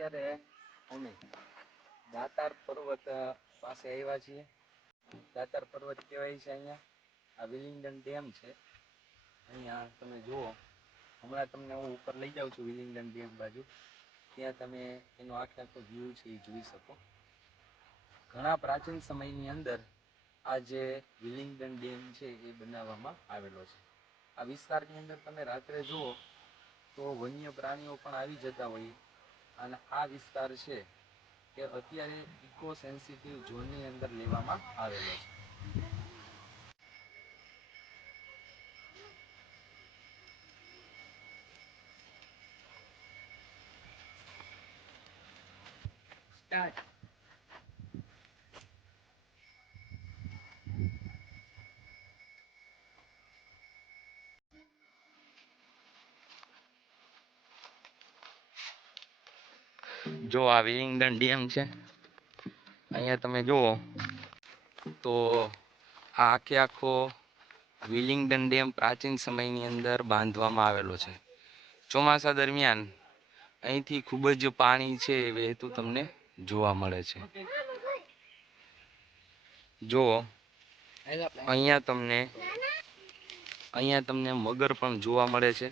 અત્યારે અમે દાતાર પર્વત પાસે આવ્યા છીએ. દાતાર પર્વત કહેવાય છે. અહીંયા આ વિલિંગડન ડેમ છે. અહીંયા તમે જુઓ, હમણાં તમને હું ઉપર લઈ જાઉં છું વિલિંગડન ડેમ બાજુ. ત્યાં તમે એનો આખો વ્યૂ છે એ જોઈ શકો. ઘણા પ્રાચીન સમયની અંદર આ જે વિલિંગડન ડેમ છે એ બનાવવામાં આવેલો છે. આ વિસ્તારની અંદર તમે રાત્રે જુઓ તો વન્ય પ્રાણીઓ પણ આવી જતા હોય. અને આ વિસ્તાર છે કે અત્યારે ઇકો સેન્સિટિવ ઝોનની અંદર લેવામાં આવેલો છે. જો આ વિલિંગડન ડેમ છે. અહીંયા તમે જુઓ તો આ આખો વિલિંગડન ડેમ પ્રાચીન સમયની અંદર બાંધવામાં આવેલો છે. ચોમાસા દરમિયાન અહીંથી ખૂબ જ પાણી છે એ વહેતું તમને જોવા મળે છે. જુઓ અહીંયા તમને મગર પણ જોવા મળે છે.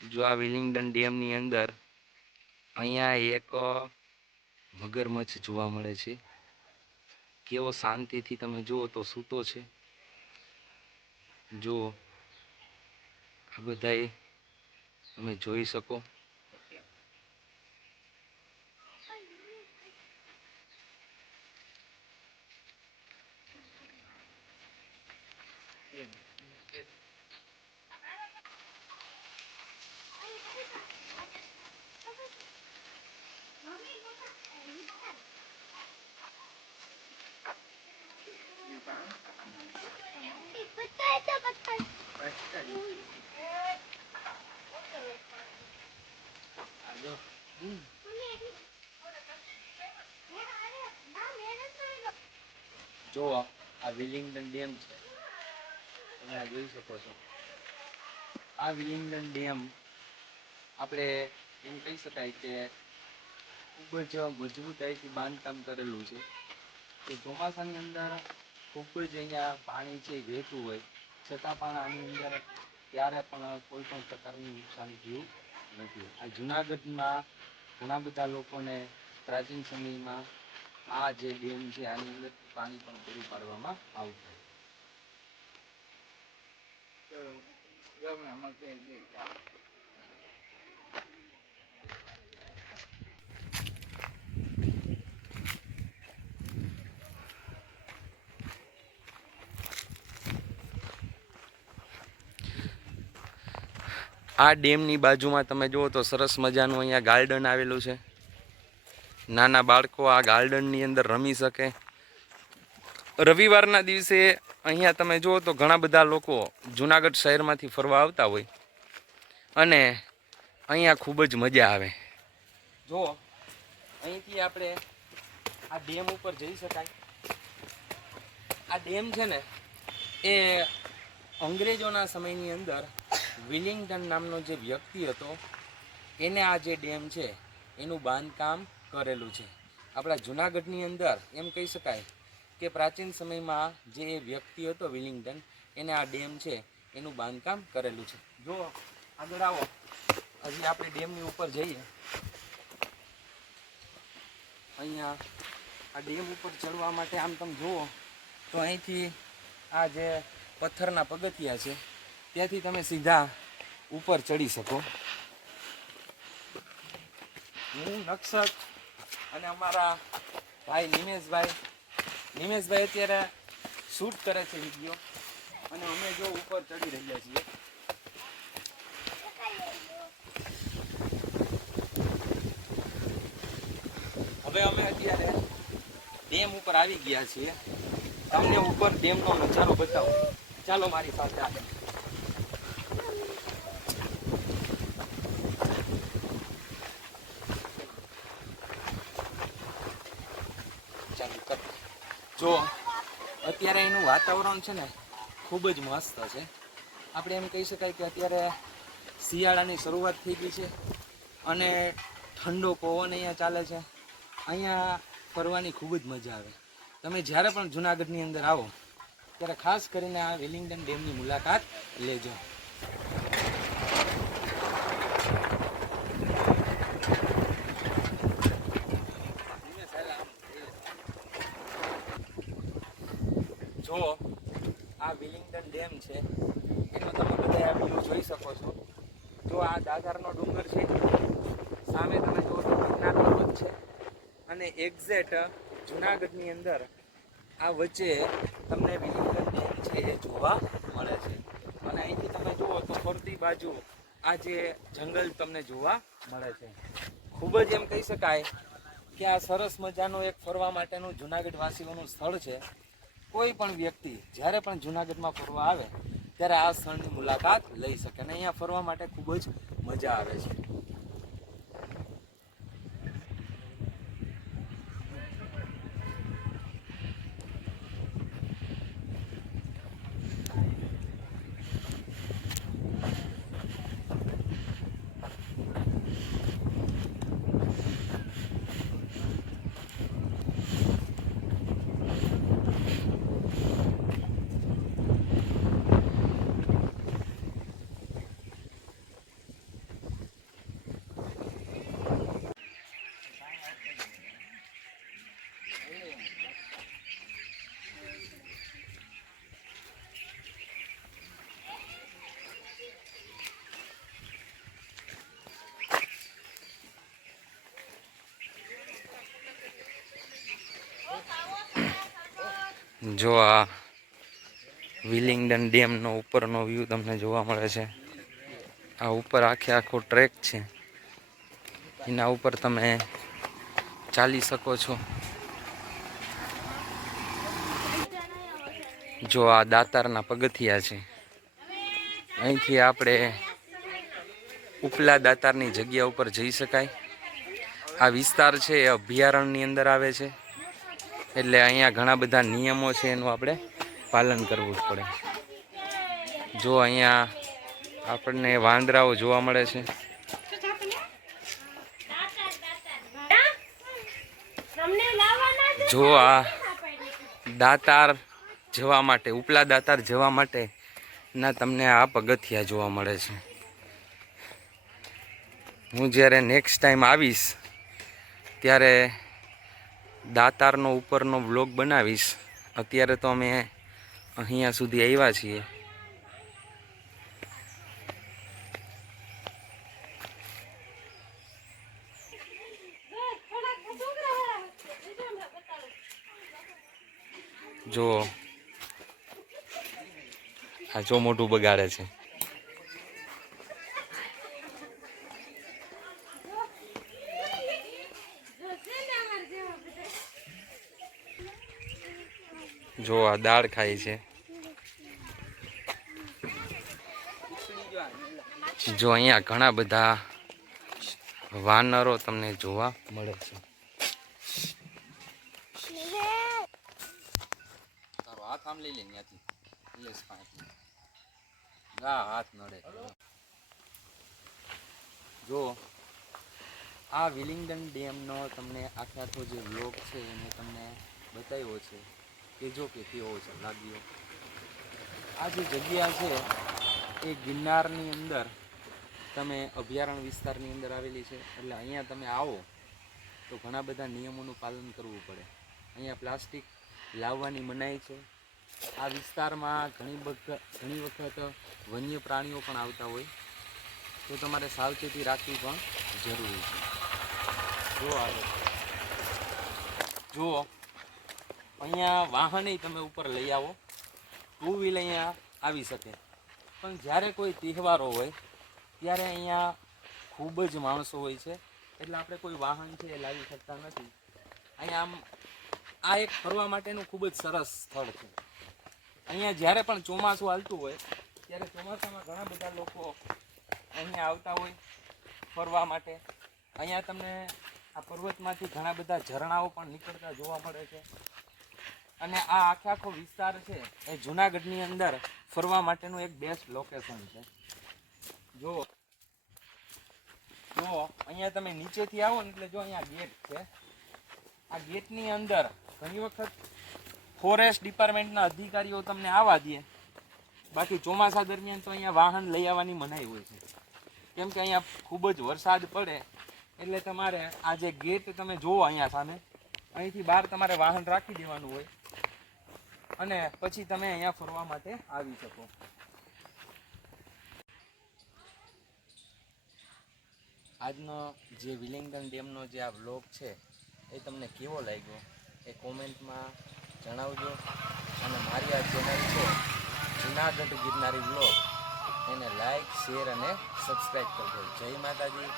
જો આ વિલિંગડન ડેમની અંદર અહીંયા એક મગરમચ્છ જોવા મળે છે. કેવો શાંતિથી તમે જુઓ તો સૂતો છે. જુઓ આ બધાએ તમે જોઈ શકો. જો આ વિલિંગડન ડેમ છે, તમે જોઈ શકો છો. આ વિલિંગડન ડેમ આપણે એમ કહી શકાય કે ખૂબ જ મજબૂતાઈથી બાંધકામ કરેલું છે. કે ચોમાસાની અંદર ખૂબ જ અહીંયા પાણી છે વહેતું હોય છતાં પણ આની અંદર ત્યારે પણ કોઈ પણ પ્રકારનું નુકસાન થયું નથી. આ જુનાગઢમાં ઘણા બધા લોકોને પ્રાચીન સમયમાં આ જે ડેમ છે આની અંદર પાણી પણ પૂરું પાડવામાં આવતું. આ ડેમની બાજુમાં તમે જુઓ તો સરસ મજાનું અહીંયા ગાર્ડન આવેલું છે. નાના બાળકો આ ગાર્ડનની અંદર રમી શકે. રવિવારના દિવસે અહીંયા તમે જુઓ તો ઘણા બધા લોકો જુનાગઢ શહેરમાંથી ફરવા આવતા હોય અને અહીંયા ખૂબ જ મજા આવે. જો અહીંથી આપણે આ ડેમ ઉપર જઈ શકાય. આ ડેમ છે ને એ અંગ્રેજોના સમયની અંદર વિલિંગડન નામનો જે વ્યક્તિ હતો એને આ જે ડેમ છે એનું બાંધકામ કરેલું છે. આપણા જુનાગઢની અંદર એમ કહી શકાય કે પ્રાચીન સમયમાં જે વ્યક્તિ હતો વિલિંગડન એને આ ડેમ છે એનું બાંધકામ કરેલું છે. જો આગળ આવો, હજી આપણે ડેમની ઉપર જઈએ. અહીંયા આ ડેમ ઉપર ચડવા માટે આમ તમે જુઓ તો અહીંથી આ જે પથ્થરના પગથિયા છે ત્યાંથી તમે સીધા ઉપર ચડી શકો. હું નક્ષત અને અમારા ભાઈ નિમેશભાઈ અત્યારે શૂટ કરે છે વિડીયો અને અમે જો ઉપર ચડી રહ્યા છીએ. હવે અમે અત્યારે ડેમ ઉપર આવી ગયા છીએ. તમને ઉપર ડેમનો નજારો બતાવો. ચાલો મારી સાથે આગળ. જો અત્યારે એનું વાતાવરણ છે ને ખૂબ જ મસ્ત છે. આપણે એમ કહી શકાય કે અત્યારે શિયાળાની શરૂઆત થઈ ગઈ છે અને ઠંડો પવન અહીંયા ચાલે છે. અહીંયા ફરવાની ખૂબ જ મજા આવે. તમે જ્યારે પણ જુનાગઢની અંદર આવો ત્યારે ખાસ કરીને આ વિલિંગડન ડેમની મુલાકાત લેજો. જો આ વિલિંગડન ડેમ છે એનો તમે બધા આ વ્યૂ જોઈ શકો છો. જો આ દાતારનો ડુંગર છે, સામે તમે જુઓ તો ગિરનાર પર્વત છે, અને એક્ઝેક્ટ જુનાગઢની અંદર આ વચ્ચે તમને વિલિંગડન ડેમ છે એ જોવા મળે છે. અને અહીંથી તમે જુઓ તો ફરતી બાજુ આ જે જંગલ તમને જોવા મળે છે. ખૂબ જ એમ કહી શકાય કે આ સરસ મજાનું એક ફરવા માટેનું જુનાગઢ વાસીઓનું સ્થળ છે. કોઈ પણ વ્યક્તિ જ્યારે પણ જુનાગઢમાં ફરવા આવે ત્યારે આ સ્થળની મુલાકાત લઈ શકે અને અહીંયા ફરવા માટે ખૂબ જ મજા આવે છે. જો આ વિલિંગડન ડેમનો ઉપરનો વ્યૂ તમને જોવા મળે છે. આ ઉપર આખો ટ્રેક છે, એના ઉપર તમે ચાલી શકો છો. જો આ દાતારના પગથિયા છે, અહીંથી આપણે ઉપલા દાતારની જગ્યા ઉપર જઈ શકાય. આ વિસ્તાર છે એ અભયારણ્યની અંદર આવે છે, એટલે અહીંયા ઘણા બધા નિયમો છે એનું આપણે પાલન કરવું જ પડે. જો અહીંયા આપણને વાંદરાઓ જોવા મળે છે. જો આ દાતાર જવા માટે, ઉપલા દાતાર જવા માટે ના તમને આ પગથિયા જોવા મળે છે. હું જ્યારે નેક્સ્ટ ટાઈમ આવીશ ત્યારે દાતારનો ઉપરનો વ્લોગ બનાવીશ. અત્યારે તો અમે અહીંયા સુધી આવ્યા છીએ. જો આ જો મોટું બગાડે છે. જો આ દાળ ખાય છે. જો અહીંયા ઘણા બધા વાનરો તમને જોવા મળે છે. તારો હાથ આમ લઈ લે ત્યાંથી. હાથ નડે. જો આ વિલિંગડન ડેમનો તમને આખો જે વ્લોગ છે એને તમને બતાવ્યો છે કે જો કે કેવો છે લાગ્યો. આ જે જગ્યા છે એ ગિરનારની અંદર તમે અભયારણ્ય વિસ્તારની અંદર આવેલી છે. એટલે અહીંયા તમે આવો તો ઘણા બધા નિયમોનું પાલન કરવું પડે. અહીંયા પ્લાસ્ટિક લાવવાની મનાઈ છે. આ વિસ્તારમાં ઘણી વખત વન્ય પ્રાણીઓ પણ આવતા હોય તો તમારે સાવચેતી રાખવી પણ જરૂરી છે. જુઓ અહીંયા વાહને તમે ઉપર લઈ આવો, ટુ વ્હીલ અહીંયા આવી શકે, પણ જ્યારે કોઈ તહેવારો હોય ત્યારે અહીંયા ખૂબ જ માણસો હોય છે, એટલે આપણે કોઈ વાહન છે એ લાવી શકતા નથી. અહીંયા આ એક ફરવા માટેનું ખૂબ જ સરસ સ્થળ છે. અહીંયા જ્યારે પણ ચોમાસું હાલતું હોય ત્યારે ચોમાસામાં ઘણા બધા લોકો અહીંયા આવતા હોય ફરવા માટે. અહીંયા તમને આ પર્વતમાંથી ઘણા બધા ઝરણાઓ પણ નીકળતા જોવા મળે છે. અને આ આખો વિસ્તાર છે એ જુનાગઢની અંદર ફરવા માટેનું એક બેસ્ટ લોકેશન છે. જો જો અહીંયા તમે નીચેથી આવો ને એટલે જો અહીંયા ગેટ છે. આ ગેટની અંદર ઘણી વખત ફોરેસ્ટ ડિપાર્ટમેન્ટના અધિકારીઓ તમને આવવા દે, બાકી ચોમાસા દરમિયાન તો અહીંયા વાહન લઈ આવવાની મનાઈ હોય છે. કેમ કે અહીંયા ખૂબ જ વરસાદ પડે એટલે તમારે આ જે ગેટ તમે જુઓ અહીંયા સામે, અહીંથી બહાર તમારે વાહન રાખી દેવાનું હોય અને પછી તમે અહીંયા ફરવા માટે આવી શકો. આજનો જે વિલિંગડન ડેમનો જે આ વ્લોગ છે એ તમને કેવો લાગ્યો એ કોમેન્ટમાં જણાવજો. અને મારી આ ચેનલ છે જુનાગઢ ગિરનારી વ્લોગ, એને લાઈક, શેર અને સબસ્ક્રાઈબ કરજો. જય માતાજી,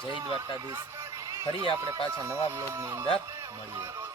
જય દ્વારકાધીશ. ફરી આપણે પાછા નવા વ્લોગની અંદર મળીએ.